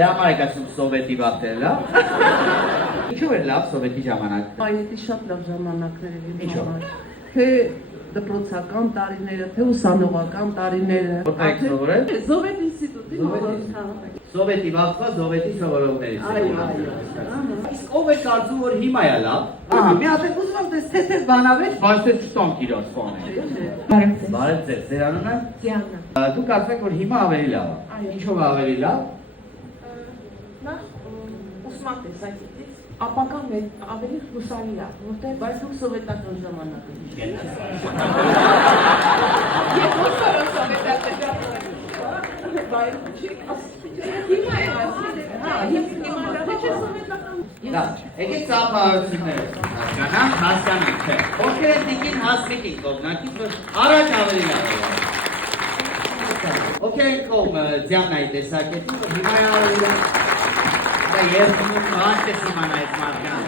Դե համար եք ասում սովետի վաղտերը, լավ։ Ինչով էր լավ սովետի ժամանակ։ Այդ շատ լավ ժամանակներ էր իմ Ինչո՞վ։ համար։ Թե դպրոցական տարիները, թե ուսանողական տարիները։ Որտե՞ղ եք սովորել։ Զովետ ինստիտուտի մոլորտ։ Սովետի վաղտվա զովետի սովորողներից։ Այո։ Իսկ ով է կարծում, որ հիմա է լավ։ Ահա, մի հատ ուզում եմ թեթև բանավեճ, բայց դե չտանք իրաց բանը։ Բարև ձեզ, ձեր անունը։ Դիանա։ Դուք կարծում եք, որ հիմա ավելի լավ է։ Ինչով է ավելի լավ։ Նախ ուսման տեսակետից ապական ավելի հուսալի է, որտեղ Բայց դուք սովետական ժամանակ եք։ Ես ո՞նց սովետական բայց հիմա է ասել, հա, հիմա չէ սովետական։ Դա, եկեք ծափահարությունները հասկանանք, հասկանանք, թե ովքեր են տիկին հասմետին կողմնակից, որ առաջ ավելի լավ է։ Ովքեր են կողմ ձյանայի տեսակետին, որ հիմա է ավելի լավ։ Դա երբնում կանչ ես իմանա այս մարդկանց,